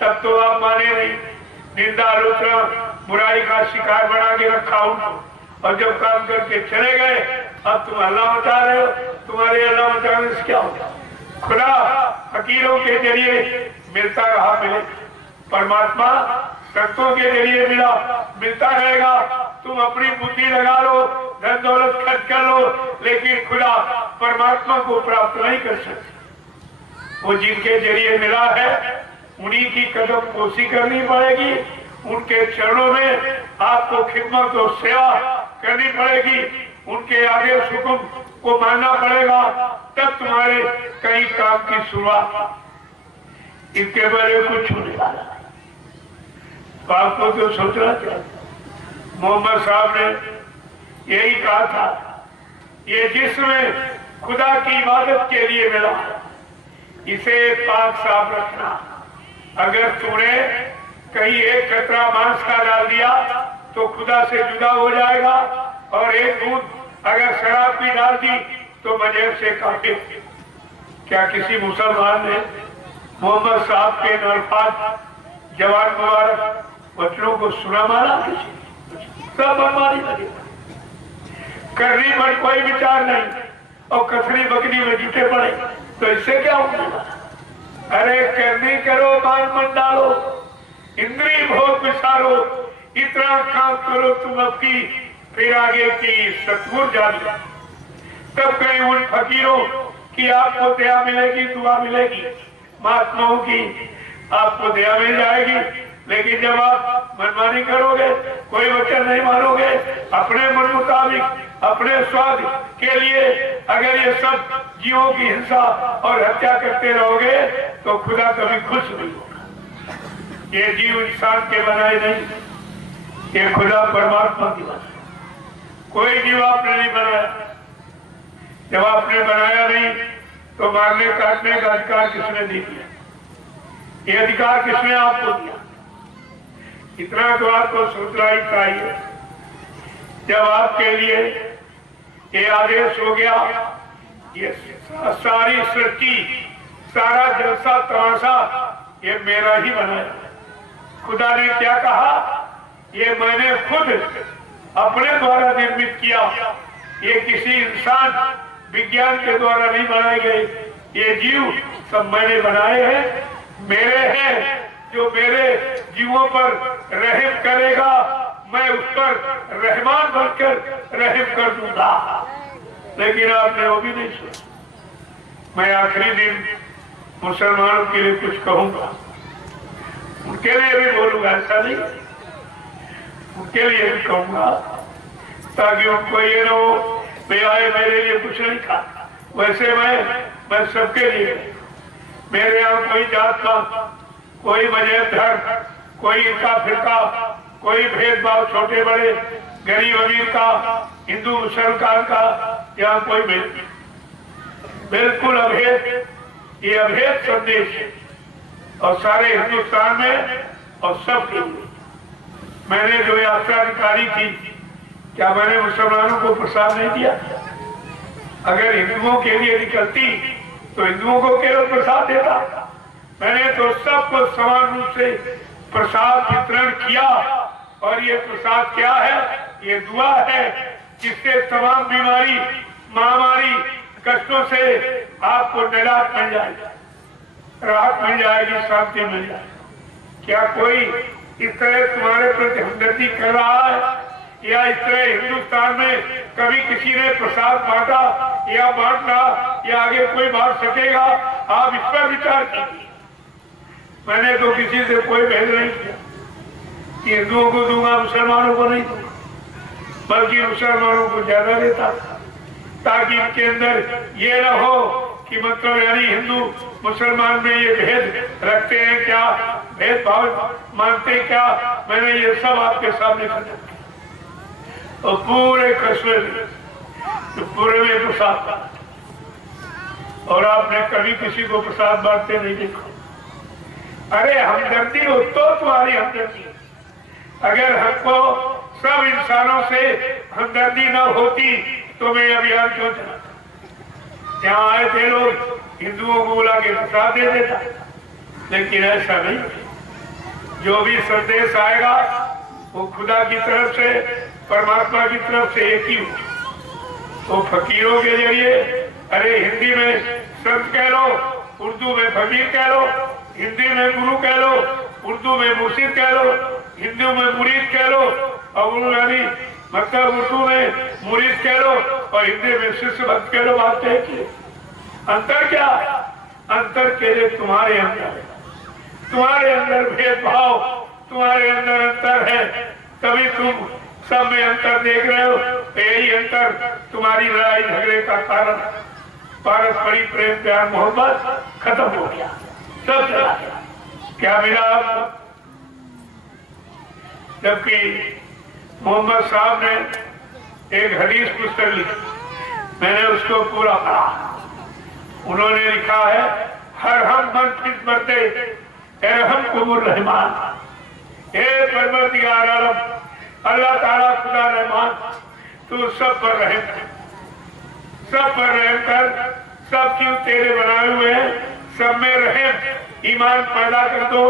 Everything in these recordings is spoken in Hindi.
तब तो आप माने नहीं, निंदा आलोचना बुराई का शिकार बना के रखा उनको, और जब काम करके चले गए अब तुम अल्लाह बता रहे हो। तुम्हारे अल्लाह बताने से क्या होगा? खुदा फकीरों के जरिए मिलता रहा, मिले परमात्मा संतों के जरिए मिला, मिलता रहेगा। तुम अपनी बुद्धि लगा लो, धन दौलत खर्च कर लो, लेकिन खुदा परमात्मा को प्राप्त नहीं कर सकते। वो जिनके जरिए मिला है उन्हीं की कदम पोसी करनी पड़ेगी, उनके चरणों में आपको खिदमत और सेवा करनी पड़ेगी, उनके आगे हुक्म को मानना पड़ेगा, तब तुम्हारे कई काम की शुरुआत। इसके पहले कुछ होने वाला है तो आपको तो सोचना चाहिए। मोहम्मद साहब ने यही कहा था, ये जिसमें खुदा की इबादत के लिए मिला इसे पाक साफ रखना। अगर तूने कहीं एक कतरा मांस का डाल दिया तो खुदा से जुदा हो जाएगा, और एक बूंद अगर शराब की डाल दी तो मजहब से काफिर। क्या किसी मुसलमान ने मोहम्मद साहब के नरफाज जवान मुबारक वचनों को सुना माना? सब हमारी लगे करनी पर कोई विचार नहीं, और कसरी बकरी में जुटे पड़े तो इससे क्या होगा? अरे करनी करो, मान मन डालो, इंद्रिय भोग विसारो, इतना काम करो तुम अपनी, फिर आगे की सतगुर जान। तब कहीं उन फकीरों की आपको दया मिलेगी, दुआ मिलेगी, महात्माओं की आपको दया मिल जाएगी। लेकिन जब आप मनमानी करोगे, कोई वचन नहीं मानोगे, अपने मन मुताबिक अपने स्वाद के लिए अगर ये सब जीवों की हिंसा और हत्या करते रहोगे तो खुदा कभी खुश नहीं होगा। ये जीव इंसान के बनाए नहीं, ये खुदा परमात्मा की बनाए। कोई जीव आपने नहीं बनाया। जब आपने बनाया नहीं तो मारने काटने का अधिकार किसने नहीं दिया? ये अधिकार किसने आपको दिया? इतना तो आपको सोचना ही चाहिए। जब आपके लिए ये आदेश हो गया, ये सारी सृष्टि, सारा जलसा तमाशा ये मेरा ही बनाया। खुदा ने क्या कहा? ये मैंने खुद अपने द्वारा निर्मित किया, ये किसी इंसान विज्ञान के द्वारा नहीं बनाए गए। ये जीव सब मैंने बनाए हैं, मेरे हैं। जो मेरे जीवों पर रहम करेगा मैं उस पर रहमान बनकर रहम कर दूंगा। लेकिन आपने वो भी नहीं सुना। मैं आखिरी दिन मुसलमानों के लिए कुछ कहूंगा, उनके लिए भी बोलूंगा, ऐसा नहीं, उनके लिए भी कहूंगा ताकि उनको ये न हो वे आए मेरे लिए कुछ नहीं कहा। वैसे मैं सबके लिए, मेरे यहाँ कोई जात का, कोई मजहब, धर्म, कोई इनका फिरका, कोई भेदभाव, छोटे बड़े, गरीब अमीर का, हिंदू मुसलमान का, यहाँ कोई बिल्कुल अभेद। ये अभेद संदेश है और सारे हिंदुस्तान में और सबके लिए। मैंने जो यात्रा निकाली थी, क्या मैंने मुसलमानों को प्रसाद नहीं दिया? अगर हिंदुओं के लिए निकलती तो हिंदुओं को केवल प्रसाद देता। मैंने तो सबको समान रूप से प्रसाद वितरण किया। और ये प्रसाद क्या है? ये दुआ है जिससे तमाम बीमारी, महामारी, कष्टों से आपको निजात मिल जाएगी, राहत मिल जाएगी, शांति मिल जाएगी। क्या कोई इस तरह तुम्हारे प्रति हमदर्दी कर रहा है? या इस तरह हिंदुस्तान में कभी किसी ने प्रसाद बांटा या बांट रहा या आगे कोई बांट सकेगा? आप इस पर विचार कीजिए। मैंने तो किसी से कोई भेद नहीं किया कि हिंदुओं को दूंगा, मुसलमानों को नहीं दूंगा, बल्कि मुसलमानों को ज्यादा देता ताकि इनके अंदर ये न हो कि मतलब यानी हिंदू मुसलमान में ये भेद रखते हैं क्या, भेदभाव मानते क्या। मैंने ये सब आपके सामने कर दिया। और पूरे कस्बे में तो पूरे में प्रसाद था, और आपने कभी किसी को प्रसाद बांटते नहीं देखा। अरे हमदर्दी हो तो तुम्हारी हमदर्दी। अगर हमको सब इंसानों से हमदर्दी न होती तो मैं अभियान क्यों चलाता? यहाँ आए थे लोग, हिंदुओं को बुला के प्रसाद दे देता, लेकिन ऐसा नहीं। जो भी संदेश आएगा वो खुदा की तरफ से, परमात्मा की तरफ से एक ही हो। तो फकीरों के जरिए, अरे हिंदी में संत कह लो, उर्दू में फकीर कह लो, हिंदी में गुरु कह लो, उर्दू में मुर्शिद कह लो, हिंदी में मुरीद कह लो, और यानी मतलब उर्दू में मुरीद कह लो और हिंदी में शिष्य भक्त कह लो। बात है कि अंतर क्या है? अंतर के लिए तुम्हारे अंदर, तुम्हारे अंदर भेदभाव, तुम्हारे अंदर अंतर है, तभी तुम सब में अंतर देख रहे हो। यही अंतर तुम्हारी लड़ाई झगड़े का कारण। पारस्परिक प्रेम प्यार मोहब्बत खत्म हो गया, सब चला गया। क्या मिला आपको? जबकि मोहम्मद साहब ने एक हदीस पुस्तक लिखी, मैंने उसको पूरा पढ़ा। उन्होंने लिखा है, हर हम मन खिदमते रहम कुमुर रहमान, हे परवरदिगार आलम, अल्लाह ताला खुदा रहमान, तू सब पर रहम कर, सब पर रहम कर, सब जीव तेरे बनाए हुए हैं, सब में रहम ईमान पैदा कर दो।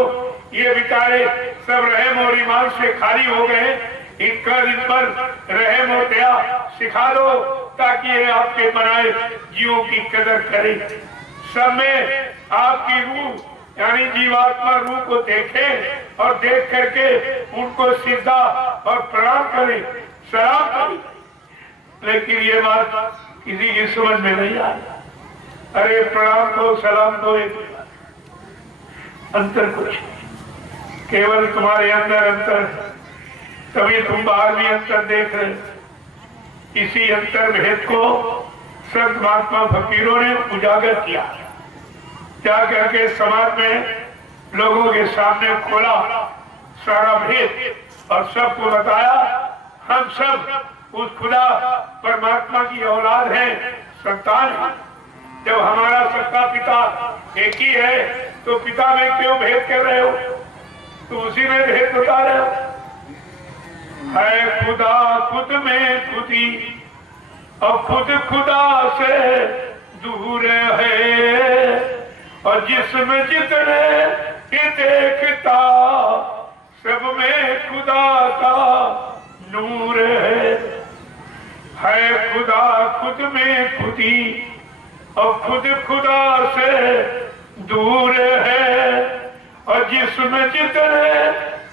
ये बेचारे सब रहम और ईमान से खाली हो गए, इनका इन पर रहम और दया सिखा दो ताकि ये आपके बनाए जीवों की कदर करें। सब में आपकी रूह यानी जीवात्मा रूह को देखे और देख करके उनको सीधा और प्रणाम करे, सलाम करे। लेकिन ये बात किसी की समझ में नहीं आई। अरे प्रणाम दो, सलाम दो, एक अंतर कुछ केवल तुम्हारे अंदर अंतर, तभी तुम बाहर भी अंतर देख रहे। इसी अंतर भेद को संत महात्मा फकीरों ने उजागर किया, जा करके समाज में लोगों के सामने खोला सारा भेद और सबको बताया हम सब उस खुदा परमात्मा की औलाद हैं, संतान हैं। जब हमारा सत्ता पिता एक ही है तो पिता में क्यों भेद कर रहे हो? तो उसी में भेद बता रहे हो। है खुदा खुद में खुदी और खुद खुदा से दूर है, और जिसमें जितने ये देखता सब में खुदा का नूर है खुदा खुद में खुदी और खुद खुदा से दूर है, और जिसमें जितने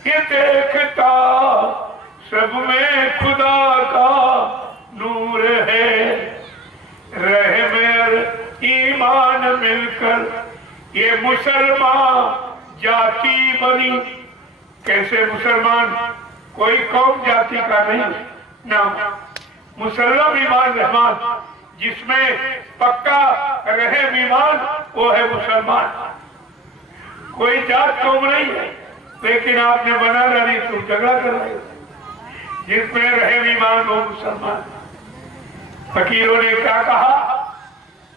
ये देखता सब में खुदा का नूर है। रहमत ईमान मिलकर ये मुसलमान जाति बनी। कैसे मुसलमान? कोई कौम जाति का नहीं ना, मुसल्लम ईमान रहमान, जिसमें पक्का रहे ईमान वो है मुसलमान। कोई जात कौम नहीं है, लेकिन आपने बना डाली तो झगड़ा कर रहे हो। जिसमें रहे ईमान वो मुसलमान। फकीरों ने क्या कहा?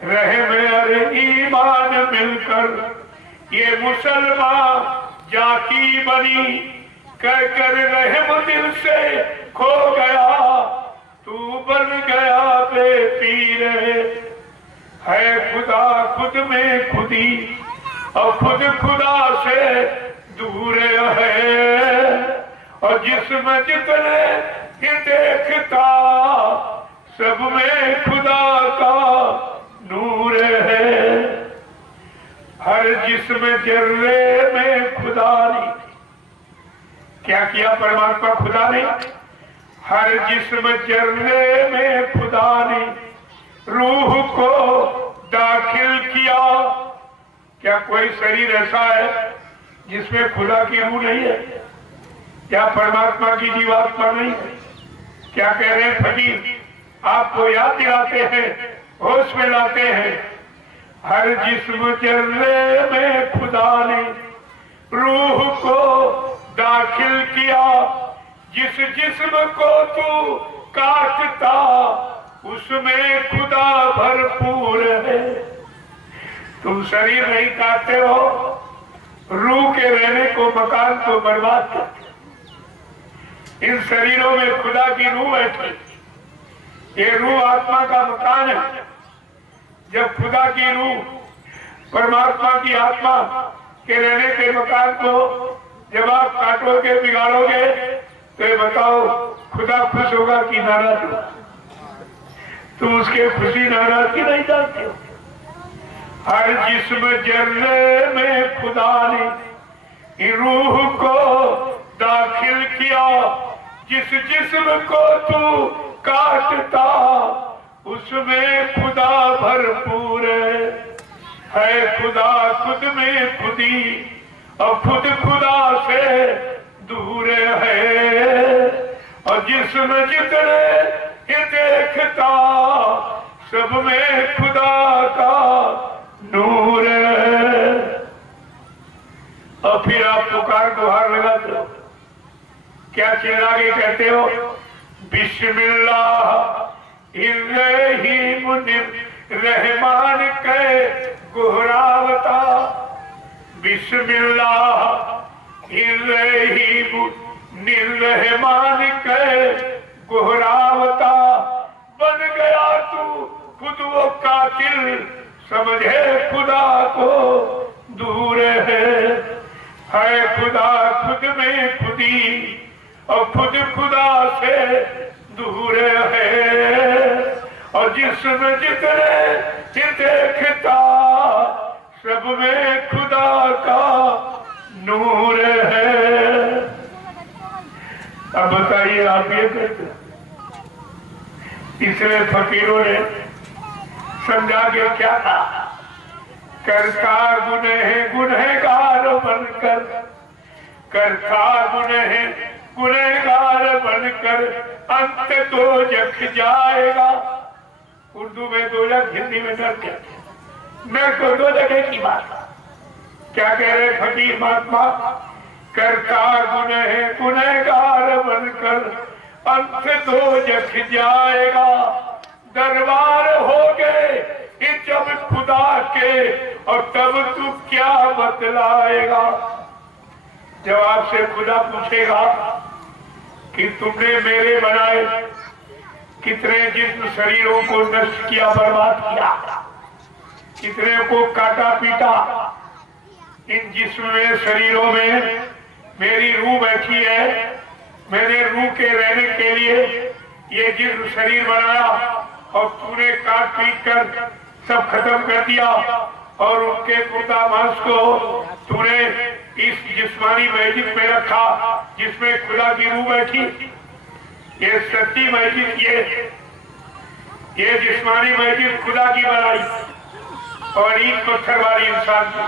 रहे मेरे ईमान मिलकर ये मुसलमान जाति बनी, कर कर रहम दिल से खो गया तू बन गया बेपीर। है खुदा खुद में खुदी और खुद खुदा से दूर है, और जिसमें जितने ये देखता सब में खुदा का नूर है। हर जिस्म जर्रे में खुदा ने क्या किया? परमात्मा खुदा ने हर जिस्म जर्रे में खुदा ने रूह को दाखिल किया। क्या कोई शरीर ऐसा है जिसमें खुदा की रूह नहीं है? क्या परमात्मा की जीवात्मा नहीं है? क्या कह रहे हैं फकीर? आपको याद दिलाते हैं, होश में लाते हैं। हर जिस्म जर्रे में खुदा ने रूह को दाखिल किया, जिस जिस्म को तू काटता उसमें खुदा भरपूर है। तुम शरीर नहीं काटते हो, रूह के रहने को, मकान को बर्बाद करते। इन शरीरों में खुदा की रूह बैठी। ये रूह आत्मा का मकान है। जब खुदा की रूह परमात्मा की आत्मा के रहने के मकान को जब आप काटोगे बिगाड़ोगे तो ये बताओ खुदा खुश होगा कि नाराज होगा? तुम उसके खुशी नाराज की नहीं जानते हो। हर जिस्म जर्रे में खुदा ने रूह को दाखिल किया, जिस जिस्म को तू काटता उसमें खुदा भरपूर है खुदा खुद में खुदी और खुद खुदा से दूर है। और जिसमें जितने ये देखता सब में खुदा का नूर है। और फिर आप पुकार गुहार लगाते हो, क्या चिल्ला के कहते हो? बिस्मिल्लाह रहमान के गुहरावता, बिस्मिल्लाह रहमान के गुहरावता। बन गया तू खुद वो कातिल, समझे खुदा को दूर है खुदा खुद में खुदी और खुद खुदा से दूर है। और जिसमें जितने देखता सब में खुदा का नूर है। अब बताइए आप ये कहते, इसलिए फकीरों ने समझा के क्या कहा? करता गुनहगार बनकर, करता गुनहगार बनकर अंत दोजख जाएगा। उर्दू में दोजख, हिंदी में नर्क कहते हैं। नर्क को दो जगह की बात क्या कह रहे फकीर महात्मा? करता गुनहगार बनकर अंत दोजख जाएगा। दरबार हो गए जब खुदा के और तब तू क्या बतलाएगा? जब आपसे खुदा पूछेगा कि तुमने मेरे बनाए कितने जिस्म शरीरों को नष्ट किया, बर्बाद किया, कितने को काटा पीटा, इन जिस्म में शरीरों में मेरी रूह बैठी है, मैंने रूह के रहने के लिए ये जिस्म शरीर बनाया और तूने काट पीट कर सब खत्म कर दिया और उनके मुर्दा मांस को तूने इस जिस्मानी मस्जिद में रखा जिसमें खुदा की रूह बैठी। ये सच्ची मस्जिद, ये जिस्मानी मस्जिद खुदा की बनाई और ईंट पत्थर वाली इंसान की।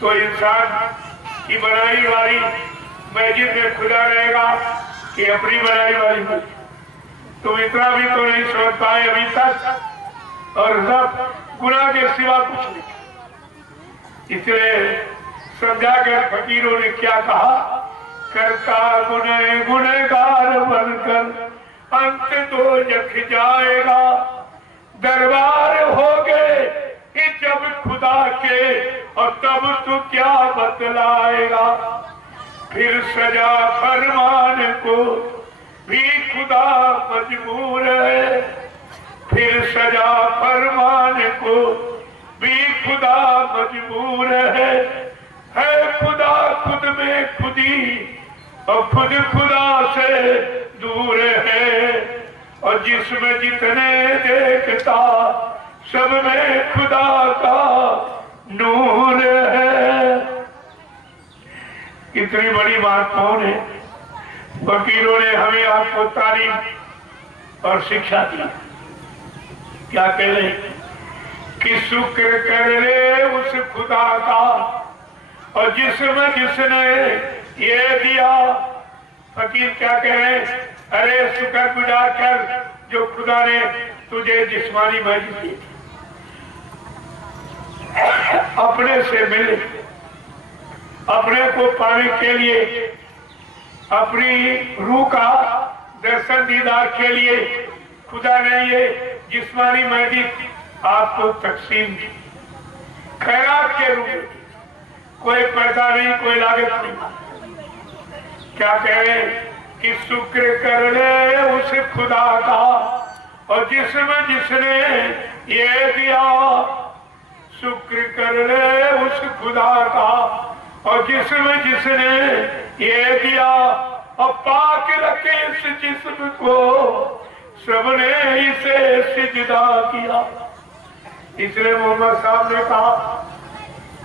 तो इंसान की बनाई वाली मस्जिद में खुदा रहेगा कि अपनी बनाई वाली मस्जिद? तुम इतना भी तो नहीं समझ पाए अभी तक, और सब गुनाह के सिवा कुछ नहीं। इसलिए समझा कर फकीरों ने क्या कहा? करता गुनहगार बनकर अंत दोजख जाएगा। दरबार हो गए जब खुदा के और तब तू क्या बतलाएगा? फिर सजा फरमान को भी खुदा मजबूर है, फिर सजा फरमान को भी खुदा मजबूर है खुदा खुद में खुदी और खुद खुदा से दूर है। और जिसमें जितने देखता सब में खुदा का नूर है। इतनी बड़ी महात्माओं ने, वकीलों ने हमें आपको तालीम और शिक्षा दी। क्या कह रहे कि शुक्र कर ले उस खुदा का और जिसने ये दिया। फकीर क्या कह रहे? अरे शुक्र गुजार कर जो खुदा ने तुझे जिस्मानी मस्जिद दी, अपने से मिले, अपने को पाने के लिए, अपनी रूह का दर्शन दीदार के लिए खुदा ने ये जिस्मानी मस्जिद आपको तकसीम दी खैरात के रूप में। कोई पैसा नहीं, कोई लागत नहीं। क्या कह रहे कि शुक्र कर ले उस खुदा का और जिसने ये दिया। शुक्र कर ले उस खुदा का और जिसमें जिसने ये दिया और पाक रखे इस जिस्म को, सबने इसे सिजदा किया। इसलिए मोहम्मद साहब ने कहा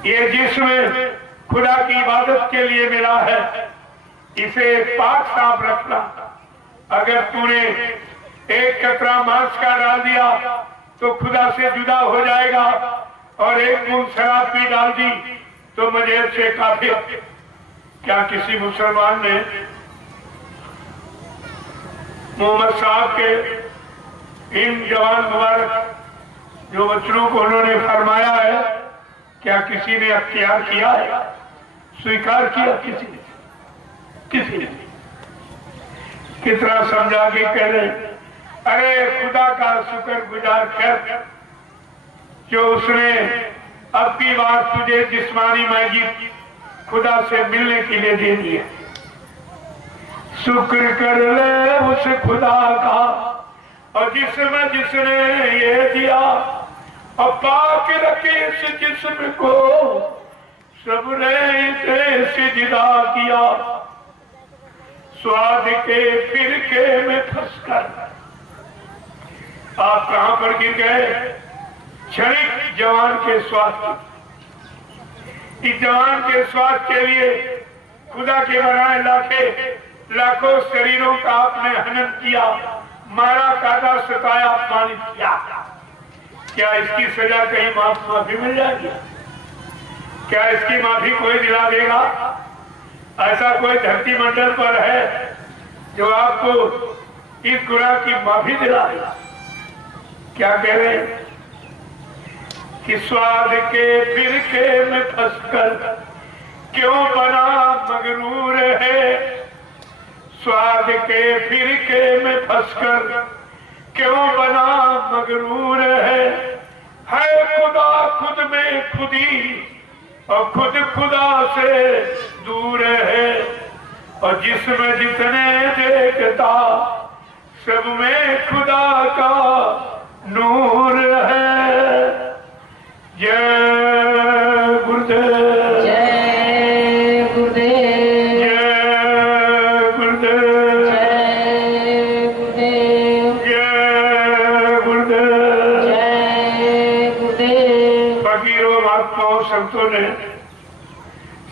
ये जिस्म खुदा की इबादत के लिए मिला है, इसे पाक साफ रखना। अगर तूने एक कतरा मांस का डाल दिया तो खुदा से जुदा हो जाएगा, और एक बूंद शराब भी डाल दी तो मजेब से काफिर। क्या किसी मुसलमान ने मोहम्मद साहब के इन जवान मुबारक जो बच्चों को उन्होंने फरमाया है, क्या किसी ने अख्तियार किया है, स्वीकार किया? किसी ने कितना समझा के कह रहे, अरे खुदा का शुक्र गुजार कर जो उसने अब की बार तुझे जिस्मानी मैगी खुदा से मिलने के लिए दे दिया। शुक्र कर ले उस खुदा का, और जिसने ये दिया और पाक रखे इस जिस्म को, सबने इसे सिजदा किया। स्वाद के फिरके में फंसकर आप कहां पर गिर गए? क्षणिक जवान के स्वाद की, इस जवान के स्वाद के लिए खुदा के बनाए लाखों शरीरों का आपने हनन किया, मारा, काटा, सताया, अपमानित किया। क्या इसकी सजा कहीं माफी मिल जाएगी? क्या इसकी माफी कोई दिला देगा? ऐसा कोई धरती मंडल पर है जो आपको इस गुनाह की माफी दिलाएगा? क्या कह रहे हैं कि स्वाद के फिरके में फंसकर क्यों बना मगरूर है? स्वाद के फिरके में फंसकर क्यों बना मगरूर है? खुदा खुद में खुदी और खुद खुदा से दूर है, और जिसमें जितने देखता सब में खुदा का नूर है। जय गुरुदेव, जय गुरुदेव, जय गुरुदेव, जय गुरुदेव, जय गुरुदेव। जय गुरुदेव। फकीरों, महात्माओं, संतों ने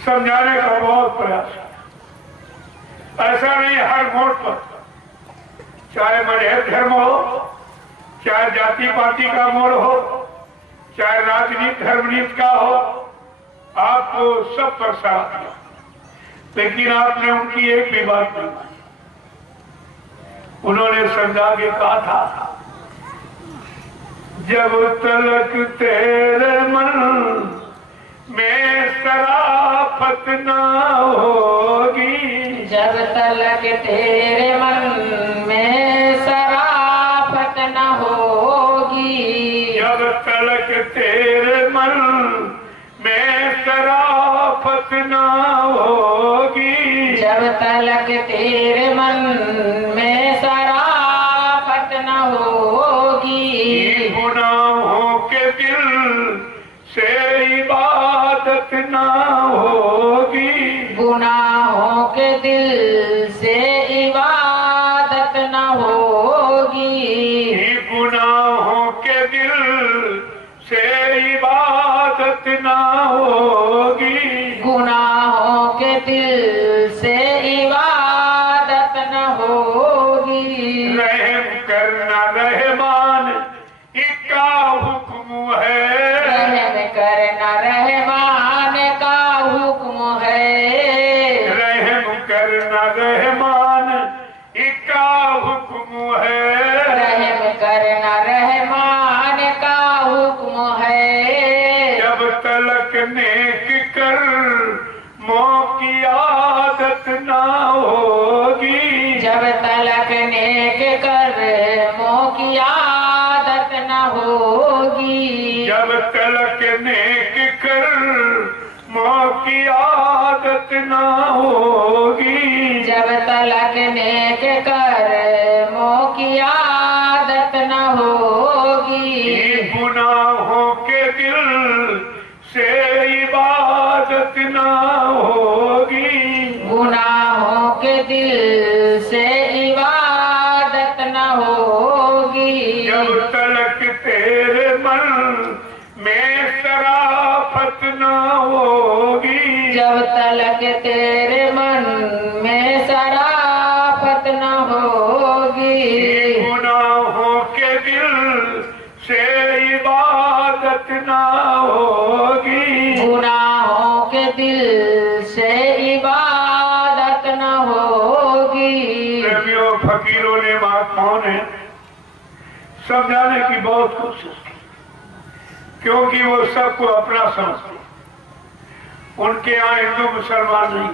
समझाने का बहुत प्रयास किया। ऐसा नहीं हर मोड़ पर, चाहे मजहब धर्म हो, चाहे जाति पाति का मोड़ हो, चाहे राजनीति धर्मनीति का हो, आपको सब पर साथ दिया, लेकिन आपने उनकी एक भी बात नहीं मानी। उन्होंने समझा के कहा था, जब तलक तेरे मन में शराफत ना होगी, जब तलक तेरे मन में शराफत न होगी, जब तलक तेरे मन में शराफत ना होगी, जब तलक तेरे मन में शराफत न होगी, गुनाहों के दिल से इबादत ना होगी, गुनाहों के दिल से इबादत न होगी, गुनाहों के दिल से इबादत ना होगी, गुनाहों के दिल से इबादत न होगी। रहम करना रहमान इका हुक्म है, रहम करना रहमान का हुक्म है, रहम करना रहमान इका हुक्म है, रहम करना रहमान का हुक्म है। जब तलक नेक कर मों की आदत ना होगी, जब तलक नेक कर मों की आदत न होगी, जब तलक नेक कर मों की आदत ना होगी, जब तलक नेक कर मों की आदत न होगी, गुनाहों के दिल से इबादत ना होगी। गुनाहों के दिल से इबादत न होगी। जब तलक तेरे मन में शराफत न होगी। जब तलक तेरे मन में शराफत न होगी। गुनाहों के दिल से इबादत न होगी। गुनाहों के दिल से इबादत न होगी। प्रेमियों, फकीरों ने, महात्माओं ने समझाने की बहुत कोशिश की, क्योंकि वो सबको अपना समझते। उनके यहाँ हिंदू मुसलमान नहीं,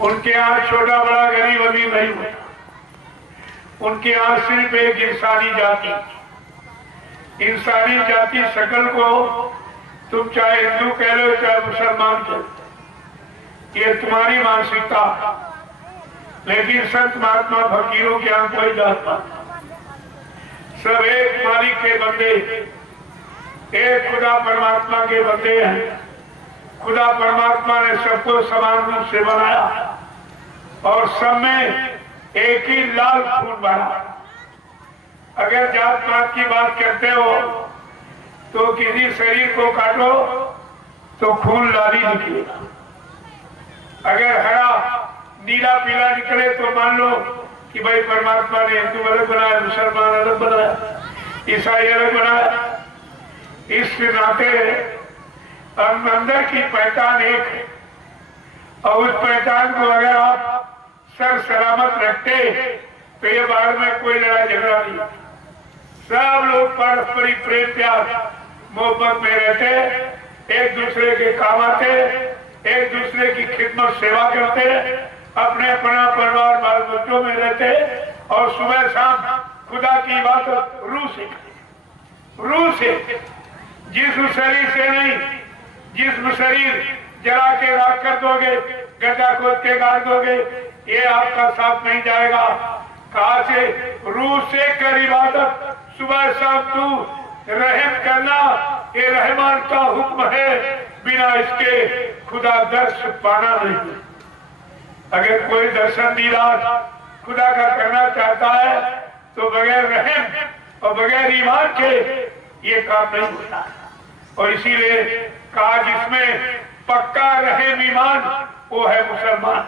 उनके यहाँ छोटा बड़ा गरीब अमीर नहीं होता। उनके यहाँ सिर्फ एक इंसानी जाति, इंसानी जाति शकल को तुम चाहे हिंदू कह लो चाहे मुसलमान कह लो, ये तुम्हारी मानसिकता। लेकिन संत महात्मा फकीरों के यहाँ कोई जात पात, सब एक मालिक के बंदे, एक खुदा परमात्मा के बंदे हैं। खुदा परमात्मा ने सबको समान रूप से बनाया और सब में एक ही लाल खून भरा। अगर जात पात की बात करते हो तो किसी शरीर को काटो तो खून लाली निकलेगा। अगर हरा नीला पीला निकले तो मान लो कि भाई परमात्मा ने हिंदू अलग बनाया, मुसलमान अलग बनाया, ईसाई अलग बनाया। इस नाते अंदर की पहचान एक है और उस पहचान को अगर आप सर सलामत रखते तो ये बाद में कोई लड़ाई झगड़ा नहीं। सब लोग पारस्परिक प्रेम प्यार मोहब्बत में रहते, एक दूसरे के काम आते, एक दूसरे की खिदमत सेवा करते, अपने अपना परिवार बाल बच्चों में रहते और सुबह शाम खुदा की बात रूह से जिस शरीर से नहीं, जिस शरीर जला के राख कर दोगे, गड्ढा खोद के गाड़ दोगे, ये आपका साथ नहीं जाएगा। कहा से रूह से कर इबादत, सुबह शाम तू रहम करना, ये रहमान का हुक्म है, बिना इसके खुदा दर्शन पाना नहीं। अगर कोई दर्शन दीदार खुदा का करना चाहता है तो बगैर रहम और बगैर ईमान के ये काम नहीं होता। और इसीलिए कहा जिसमें पक्का रहम ईमान वो है मुसलमान।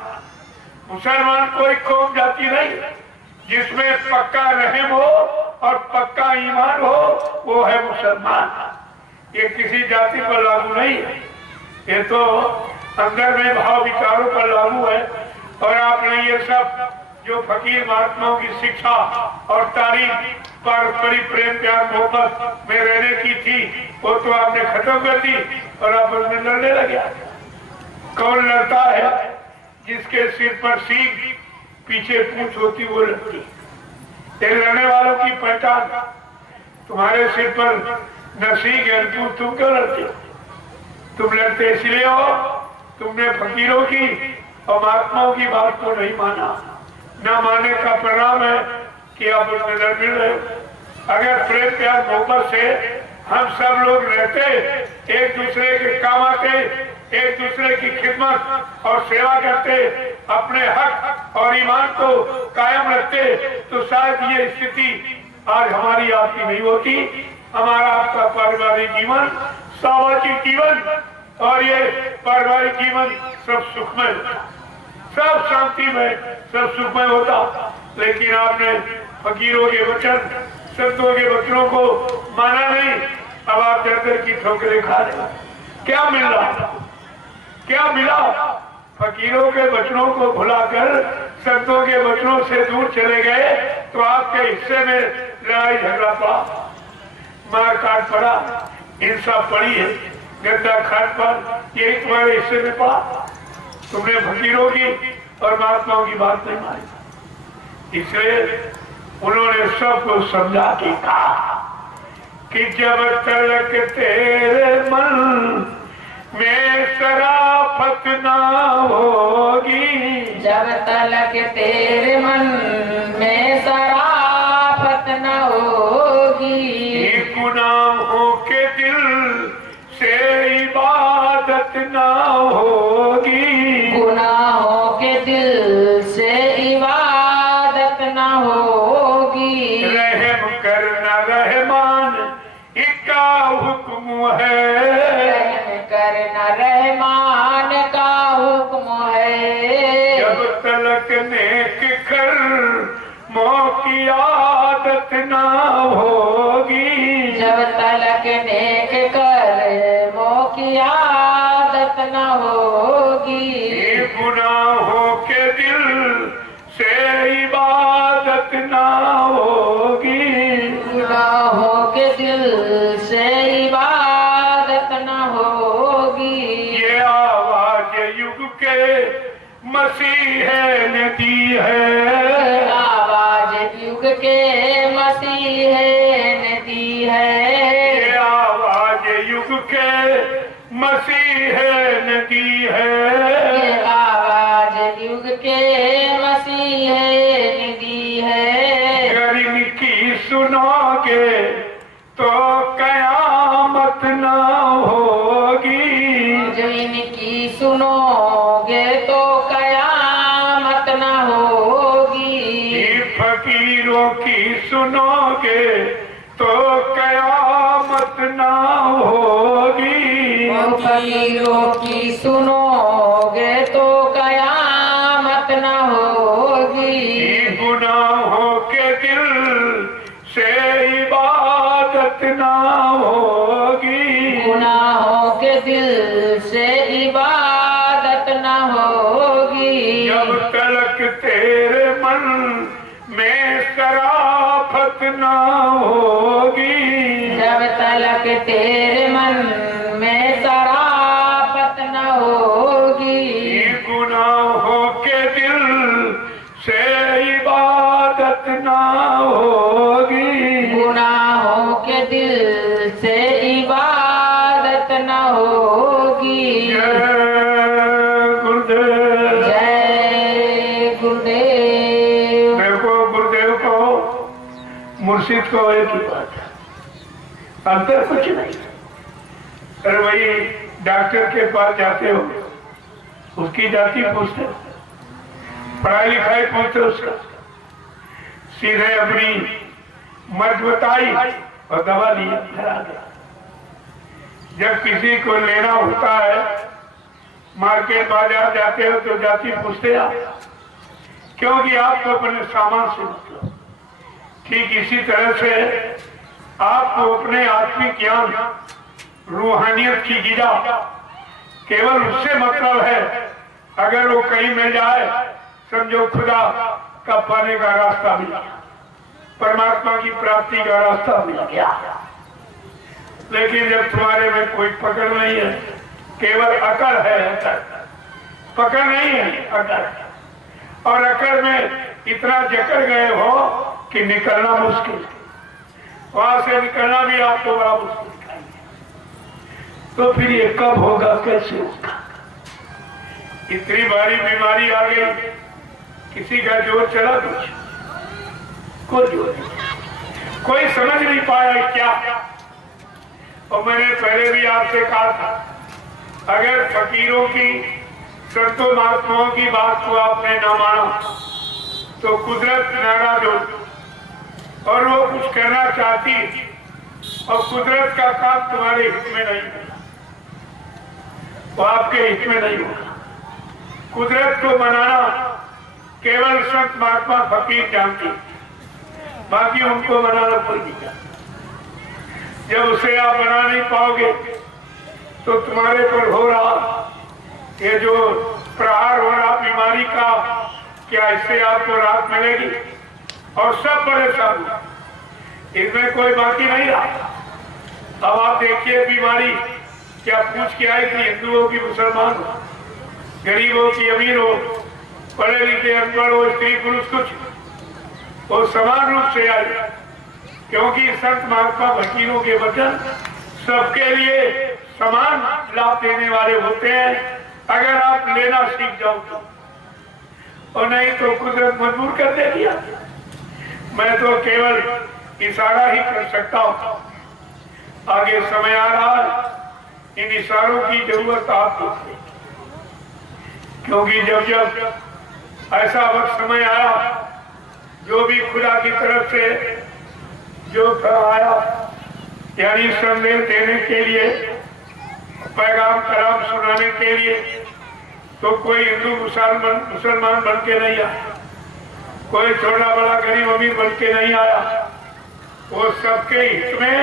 मुसलमान कोई कौम जाति नहीं, जिसमें पक्का रहम हो और पक्का ईमान हो वो है मुसलमान। ये किसी जाति पर लागू नहीं है, ये तो अंदर में भाव विचारों पर लागू है। और आपने ये सब जो फकीर महात्माओं की शिक्षा और तारीफ पारस्परिक प्रेम प्यार मोहब्बत में रहने की थी, वो तो आपने खत्म कर दी और आप उसमें लड़ने लगे। कौन लड़ता है? जिसके सिर पर सींग पीछे पूंछ होती वो लड़ती। ये लड़ने वालों की पहचान। तुम्हारे सिर पर न सींग है तुम क्यों लड़ते हो? तुम लड़ते इसलिए हो तुमने फकीरों की और महात्माओं की बात को नहीं माना। न मानने का परिणाम है कि आप उसमें लड़ मिल रहे हो। अगर प्रेम प्यार मोहब्बत से हम सब लोग रहते, एक दूसरे के काम आते, एक दूसरे की खिदमत और सेवा करते, अपने हक और ईमान को कायम रखते, तो शायद ये स्थिति आज हमारी आपकी नहीं होती। हमारा आपका पारिवारिक जीवन, सामाजिक जीवन और ये पारिवारिक जीवन सब सुखमय होता, सब शांति में, सब सुखमय होता। लेकिन आपने फकीरों के वचन, संतों के वचनों को माना नहीं। अब आप दर की ठोकरें खा रहे। क्या मिल रहा? क्या मिला? फकीरों के वचनों को भुलाकर संतों के वचनों से दूर चले गए तो आपके हिस्से में लड़ाई झगड़ा पड़ा, मार काट पड़ा, हिंसा पड़ी है, गंदा खाट पर, यही तुम्हारे हिस्से में पड़ा। तुमने फकीरों की और महात्माओं की बात नहीं मानी। इसलिए उन्होंने सबको समझा के कहा कि जब तलक तेरे मन में शराफत ना होगी, जब तलक तेरे मन में शराफत न होगी, गुनाहों के दिल से इबादत ना रहमान का हुक्म है। जब तलक नेक कर्मों की आदत ना होगी, जब तलक नेक कर्मों की आदत न होगी, ये गुनाहों के दिल से इबादत ना होगी, गुनाहों के दिल से इबादत न होगी। ये आवाज युग के मसीह ने दी है, आवाज युग के मसीह ने दी है। ये आवाज युग के मसीह ने दी है, ये आवाज युग के मसीह ने दी है। अगर इनकी सुनोगे तो कयामत ना होगी, जो इनकी सुनोगे तो कयामत न होगी। ये फकीरों की सुनोगे तो कयामत ना होगी, फकीरों की सुनोगे तो कयामत न होगी। ये गुनाहों के दिल से इबादत ना होगी, गुनाहों के दिल से इबादत न होगी। जब तलक तेरे मन में शराफत ना होगी, जब तलक तेरे मन में शराफत न होगी। ये गुनाहों के दिल से इबादत ना होगी, गुनाहों के दिल से इबादत न होगी। जय गुरुदेव। जय गुरुदेव। मेरे को गुरुदेव को मुर्शिद को एक ही बात है, अंतर कुछ नहीं। अरे भाई डॉक्टर के पास जाते हो, उसकी जाति पूछते हो, पढ़ाई लिखाई पूछते हो उसका, सीधे अपनी मर्ज बताई और दवा ली, घर आ गया। जब किसी को लेना होता है, मार्केट बाजार जाते हो तो जाति पूछते आप, क्योंकि आपको अपने सामान से मतलब। ठीक इसी तरह से आपको अपने आत्मिक ज्ञान, रूहानियत की गिरा केवल उससे मतलब है, अगर वो कहीं मिल जाए समझो खुदा का पाने का रास्ता मिल गया, परमात्मा की प्राप्ति का रास्ता मिल गया। लेकिन जब तुम्हारे में कोई पकड़ नहीं है, केवल अकड़ है, अकड़, पकड़ नहीं है, अकड़, और अकड़ में इतना जकड़ गए हो कि निकलना मुश्किल, वहां से निकलना भी आपको बड़ा मुश्किल है। तो फिर ये कब होगा, कैसे होगा? इतनी भारी बीमारी आ गई, किसी का जोर चला, कोई जोर नहीं, कोई समझ नहीं पाया क्या। और मैंने पहले भी आपसे कहा था, अगर फकीरों की, संतों महात्माओं की बात को आपने न माना तो कुदरत नाराज हो और वो कुछ करना चाहती, और कुदरत का काम तुम्हारे हित में नहीं होगा, वो आपके हित में नहीं होगा। कुदरत को मनाना केवल संत महात्मा फकीर जानती, बाकी उनको मनाना कोई नहीं जानता। जब उसे आप बना नहीं पाओगे तो तुम्हारे पर हो रहा ये जो प्रहार हो रहा बीमारी का, क्या इससे आपको राहत मिलेगी? और सब परेशान, इसमें कोई बाकी नहीं रहा। अब आप देखिए बीमारी क्या पूछ के आई थी, हिंदुओं की मुसलमान हो, गरीबों की अमीर हो, पढ़े लिखे अनपढ़ हो, स्त्री पुरुष, कुछ वो समान रूप से आई, क्योंकि संत महात्मा फकीरों के वचन सबके लिए समान लाभ देने वाले होते हैं, अगर आप लेना सीख जाओ तो, और नहीं तो कुदरत मजबूर कर देगी। मैं तो केवल इशारा ही कर सकता हूं, आगे समय आ रहा है, इन इशारों की जरूरत आपको है, क्योंकि जब जब ऐसा वक्त समय आया, जो भी खुदा की तरफ से जो आया, यानी संदेश देने के लिए पैगाम कलाम सुनाने के लिए, तो कोई हिंदू मुसलमान बन के नहीं आया, कोई छोटा बड़ा गरीब अमीर बन के नहीं आया। वो सबके हित में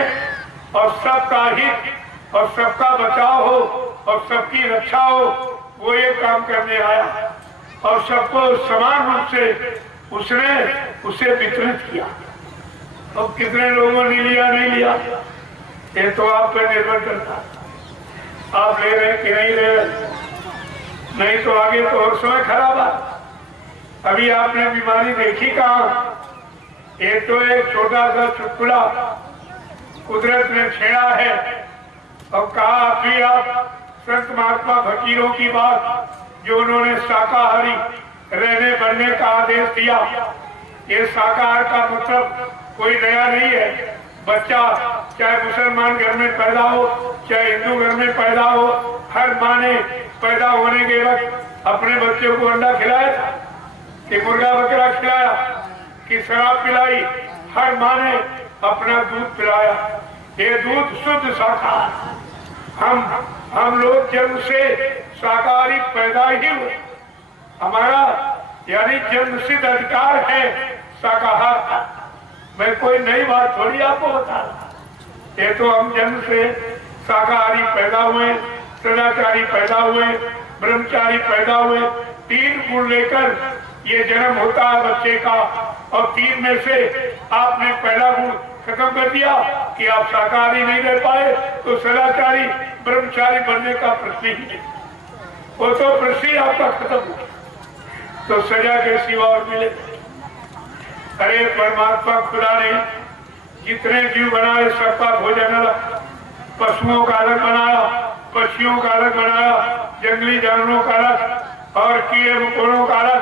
और सबका हित और सबका बचाव हो और सबकी रक्षा हो, वो ये काम करने आया और सबको समान रूप से उसे वितरित किया। अब कितने लोगों ने लिया नहीं लिया, ये तो आप पर निर्भर करता, आप ले रहे कि नहीं ले रहे, नहीं तो आगे तो और समय खराब है। अभी आपने बीमारी देखी कहाँ, ये तो एक छोटा सा चुटकुला कुदरत ने छेड़ा है और कहा अभी आप संत महात्मा फकीरों की बात जो उन्होंने शाकाहारी रहने बनने का आदेश दिया। ये शाकाहार का मतलब कोई नया नहीं है। बच्चा चाहे मुसलमान घर में पैदा हो चाहे हिंदू घर में पैदा हो, हर माँ ने पैदा होने के वक्त अपने बच्चों को अंडा खिलाया था कि मुर्गा बकरा खिलाया कि शराब पिलाई, हर माँ ने अपना दूध पिलाया। ये दूध शुद्ध शाकाहार। हम लोग जन्म से शाकाहारी पैदा ही हुए, हमारा यानी जन्म सिद्ध अधिकार है शाकाहार का। मैं कोई नई बात थोड़ी आपको बता रहा, ये तो हम जन्म से शाकाहारी पैदा हुए, सदाचारी पैदा हुए, ब्रह्मचारी पैदा हुए। 3 गुण लेकर ये जन्म होता है बच्चे का, और 3 में से आपने पहला गुण खत्म कर दिया कि आप शाकाहारी नहीं रह पाए, तो सदाचारी ब्रह्मचारी बनने का प्रश्न ही नहीं, वो तो प्रश्न ही आपका खत्म हो गया, तो सजा के सिवा और मिले। अरे परमात्मा खुदा ने जितने जीव बनाए सबका भोजन अलग, पशुओं का अलग बनाया, पक्षियों का अलग बनाया, जंगली जानवरों का अलग और कीड़े मकोड़ों का अलग,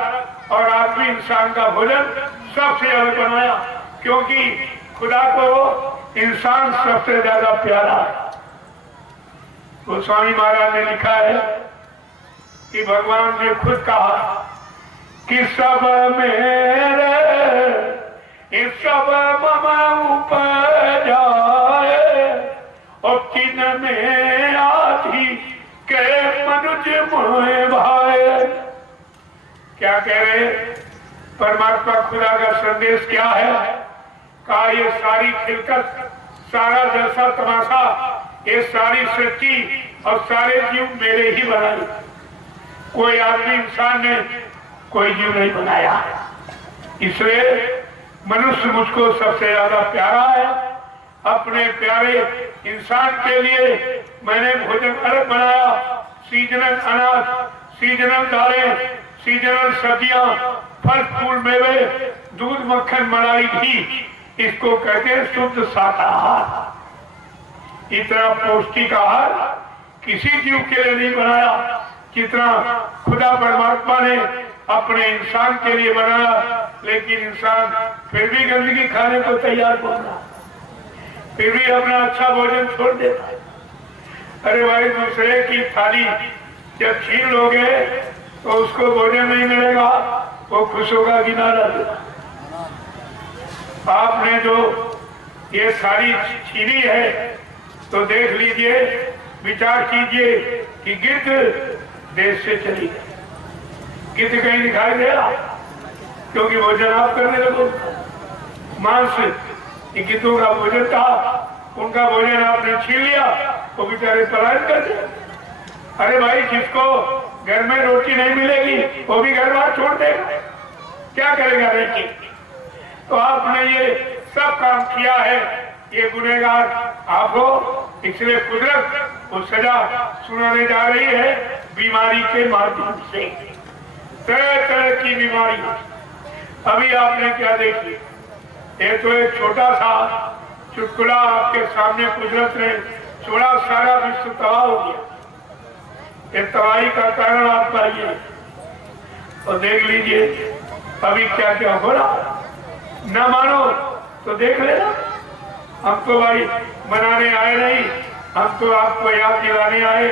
और आदमी इंसान का भोजन सबसे अलग बनाया, क्योंकि खुदा को इंसान सबसे ज्यादा प्यारा है। तो स्वामी महाराज ने लिखा है कि भगवान ने खुद कहा कि सब मेरे इस सब मम उपजाए और किन में आधी के मनुज मोहे भाए। क्या कह रहे परमात्मा खुदा का संदेश क्या है? कहा ये सारी खिलकत, सारा जलसा तमाशा, ये सारी सृष्टि और सारे जीव मेरे ही बनाए, कोई आदमी इंसान ने कोई जीव नहीं बनाया। इसलिए मनुष्य मुझको सबसे ज्यादा प्यारा है। अपने प्यारे इंसान के लिए मैंने भोजन अलग बनाया, सीजनल अनाज, सीजनल दालें, सीजनल सब्जियां, फल फूल मेवे, दूध मक्खन मलाई घी, इसको कहते हैं शुद्ध शाकाहार। इतना पौष्टिक आहार किसी जीव के लिए नहीं बनाया जितना खुदा परमात्मा ने अपने इंसान के लिए बनाया। लेकिन इंसान फिर भी गंदगी खाने को तैयार होता, फिर भी अपना अच्छा भोजन छोड़ देता है। अरे भाई, दूसरे की थाली जब छीन लोगे तो उसको भोजन नहीं मिलेगा, वो खुश होगा कि नाराज? आपने जो ये सारी छीनी है तो देख लीजिए, विचार कीजिए कि गिद्ध देश से चली गई। गिद्ध कहीं दिखाई दे रहा, क्योंकि भोजन आप करने लगो। मांस गिद्धों का भोजन था, उनका भोजन आपने छीन लिया, वो बेचारे पलायन कर दिया। अरे भाई, जिसको घर में रोटी नहीं मिलेगी वो भी घर बार छोड़ देगा, क्या करेगा बेटी? तो आपने ये सब काम किया है, ये गुनहगार आप हो। इसलिए कुदरत वो सजा सुनाने जा रही है बीमारी के माध्यम से, तरह तरह की बीमारी। अभी आपने क्या देखी, ये तो एक छोटा सा चुटकुला आपके सामने कुदरत ने छोड़ा, सारा विश्व तबाह हो गया। ये तबाही का कारण आपका ये, और देख लीजिए अभी क्या क्या हो रहा। न मानो तो देख लेना, हम तो भाई मनाने आए नहीं, हम तो आपको याद दिलाने आए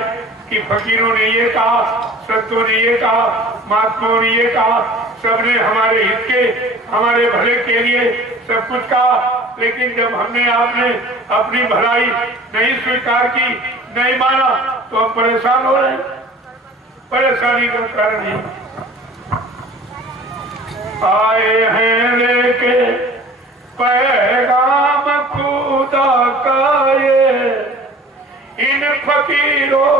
कि फकीरों ने ये कहा, संतों ने ये कहा, महात्माओं ने ये कहा, सबने हमारे हित के, हमारे भले के लिए सब कुछ कहा। लेकिन जब हमने आपने अपनी भलाई नहीं स्वीकार की, नहीं माना, तो हम परेशान हो रहे हैं। परेशानी का कारण है आए हैं लेके पैगाम खुदा का ये, इन फकीरों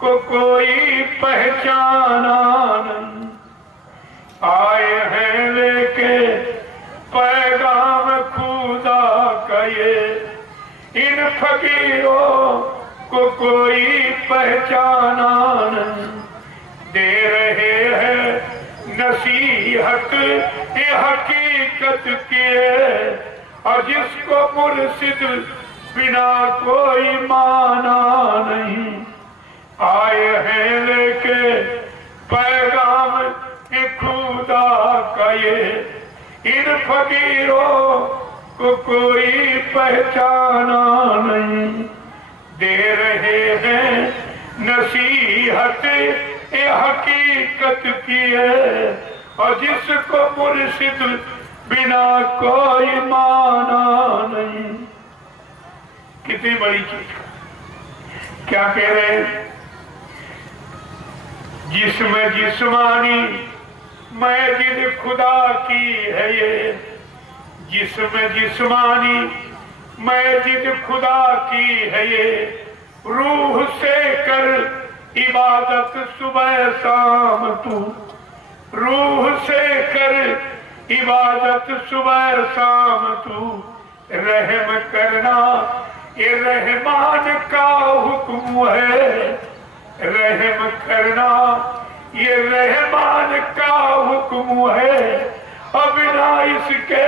को कोई पहचाना नहीं। आए हैं लेके पैगाम खुदा का ये, इन फकीरों को कोई पहचाना नहीं। दे रहे हैं नसीहत ये हकीकत की है, और जिसको मुर्शिद बिना कोई माना नहीं। आए हैं लेके पैगाम ये खुदा का ये, इन फकीरों को कोई पहचाना नहीं। दे रहे हैं नसीहत ये हकीकत की है, और जिसको मुर्शिद बिना कोई माना नहीं। कितनी बड़ी चीज, क्या कह रहे हैं? जिसमें जिस्मानी मस्जिद खुदा की है ये, जिसमें जिस्मानी मस्जिद खुदा की है ये, रूह से कर इबादत सुबह शाम तू, रूह से कर इबादत सुबह शाम तू। रहम करना ये रहमान का हुक्म है, रहम करना ये रहमान का हुक्म है, अब बिना इसके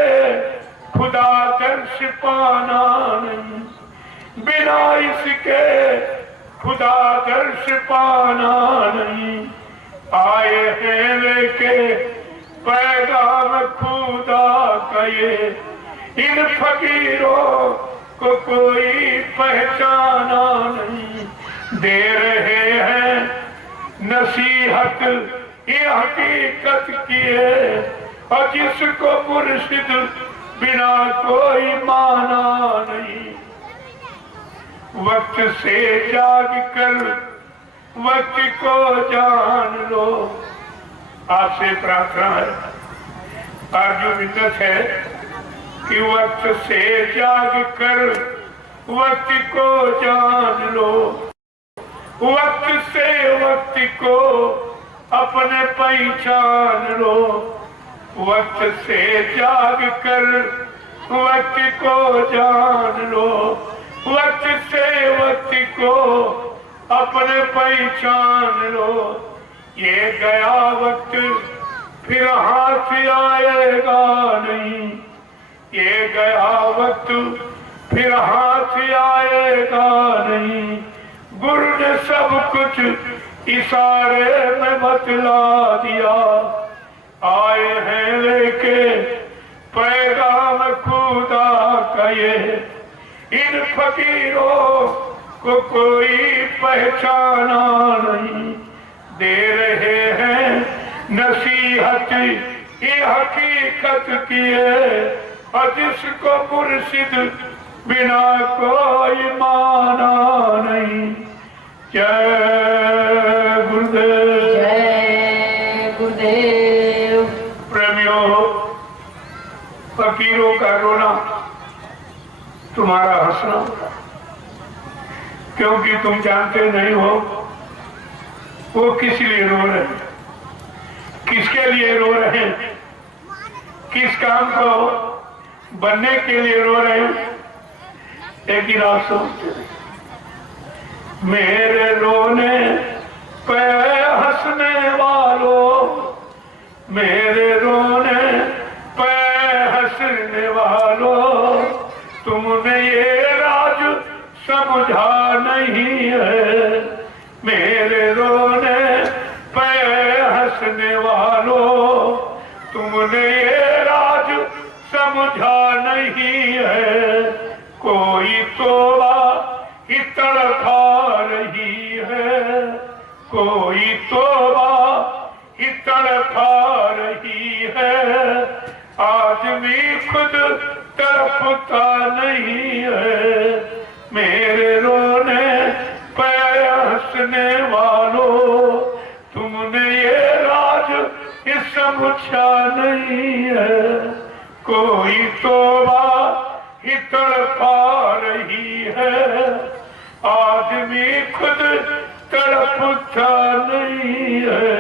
खुदा दर्श पाना नहीं। बिना इसके खुदा दर्श पाना नहीं। आए हैं लेके पैगाम खुदा का ये, इन फकीरों को कोई पहचाना नहीं। दे रहे हैं नसीहत ये हकीकत की है, और जिसको मुर्शिद बिना कोई माना नहीं। वक्त से जाग कर वक्त को जान लो, आपसे प्रार्थना है, अर्जुन विन्नत है कि वक्त से जाग कर वक्त को जान लो। वक्त से वक्त को अपने पहचान लो। वक्त से जाग कर वक्त को जान लो। वक्त से वक्त को अपने पहचान लो। ये गया वक्त फिर हाथ आएगा नहीं। ये गया वक्त फिर हाथ आएगा नहीं। गुरु ने सब कुछ इशारे में बतला दिया। आए हैं लेके पैगाम खुदा का ये, इन फकीरों को कोई पहचाना नहीं। दे रहे हैं नसीहत ये हकीकत की है, और जिसको मुर्शिद बिना कोई माना नहीं। जय गुरुदेव। जय गुरुदेव। प्रेमियों, फकीरों का रोना तुम्हारा हंसना, क्योंकि तुम जानते नहीं हो वो किस लिए रो रहे हैं, किसके लिए रो रहे हैं, किस काम को बनने के लिए रो रहे हैं। लेकिन आप सोचते हैं मेरे रोने पे हंसने वालों, मेरे रोने पे हंसने वालों, तुमने ये राज समझा नहीं है। मेरे रोने पे हंसने वालों, तुमने ये राज समझा नहीं है। कोई तोबा ही तड़पा रही है, कोई तोबा ही तड़पा रही है। आदमी खुद तड़पता नहीं है। मेरे रोने पे रखने वालों, तुमने ये राज इस समझा नहीं है। कोई तौबा ही तड़पा रही है, आदमी खुद तड़पता नहीं है।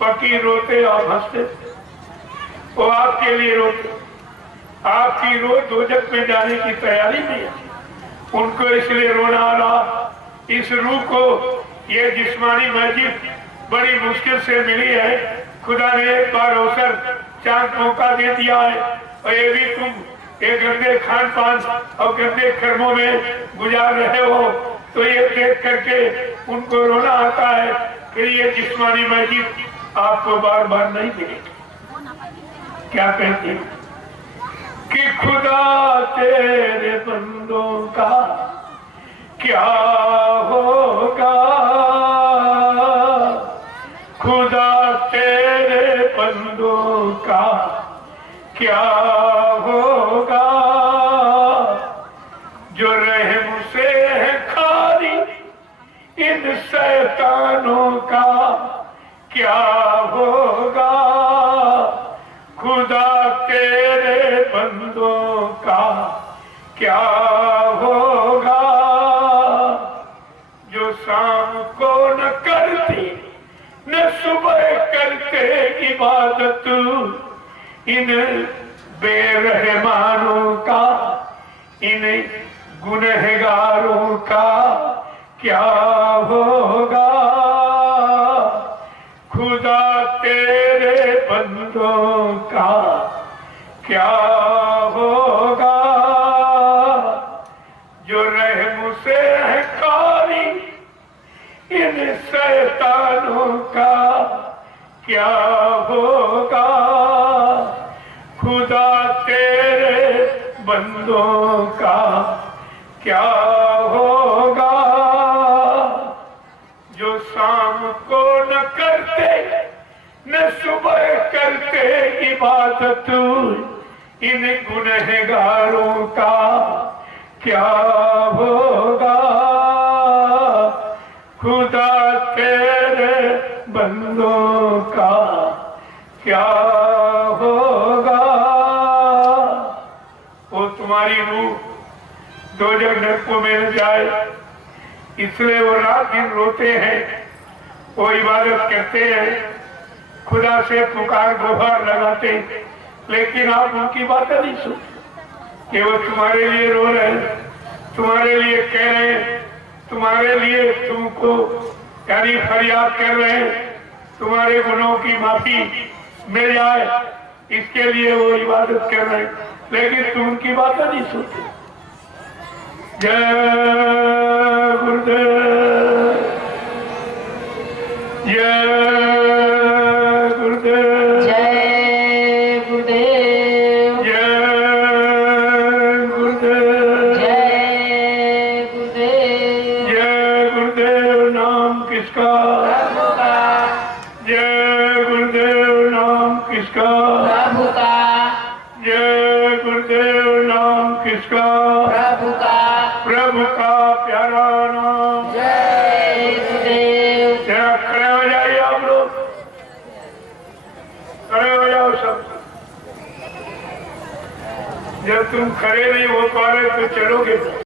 फकीर रोते, आप हंसते, वो आपके लिए रोते। आपकी रोज दोजख में जाने की तैयारी में है, उनको इसलिए रोना आ रहा। इस रूह को ये जिस्मानी मस्जिद बड़ी मुश्किल से मिली है। खुदा ने एक बार अवसर चांद मौका दे दिया है, और ये भी तुम एक गंदे खान पान और गंदे कर्मों में गुजार रहे हो, तो ये देख करके उनको रोना आता है कि ये जिस्मानी मस्जिद आपको बार बार नहीं मिलेगी। क्या कहते हैं कि खुदा तेरे बंदों का क्या होगा, खुदा तेरे बंदों का क्या होगा, जो रहम से है खाली इन शैतानों का क्या होगा, खुदा तेरे बंदों का क्या होगा, जो शाम को न करते न सुबह करते इबादत इन बेरहमानों का, इन गुनहगारों का क्या होगा, खुदा तेरे बंदों का क्या होगा, जो रहम से है खाली इन शैतानों का क्या होगा, खुदा तेरे बंदों का क्या होगा, जो शाम को न करते न सुबह करते इबादत इन गुनहगारों का क्या होगा, खुदा तेरे बंदों का क्या होगा। वो तुम्हारी रूह दोजख नरक को मिल जाए, इसलिए वो रात दिन रोते हैं, वो इबादत करते हैं, खुदा से पुकार गुहार लगाते हैं, लेकिन आप उनकी बातें नहीं सुनते कि वो तुम्हारे लिए रो रहे हैं, तुम्हारे लिए कह रहे हैं, तुम्हारे लिए तुमको यानी फरियाद कर रहे हैं, तुम्हारे गुनों की माफी मिल जाए, इसके लिए वो इबादत कर रहे हैं, लेकिन तुम उनकी बातें नहीं सुनते। जय गुरुदेव, जय गुरुदेव, जय गुरुदेव, जय गुरुदेव, जय गुरुदेव, जय गुरुदेव। नाम किसका? प्रभु का, जय गुरुदेव। नाम किसका? प्रभु का, जय गुरुदेव। नाम किसका? प्रभु का, प्रभु का प्यारा नाम। जय गुरुदेव। जरा खड़े हो जाइए आप लोग, खड़े हो जाओ सब। जब तुम खड़े नहीं हो पा रहे तो चलोगे।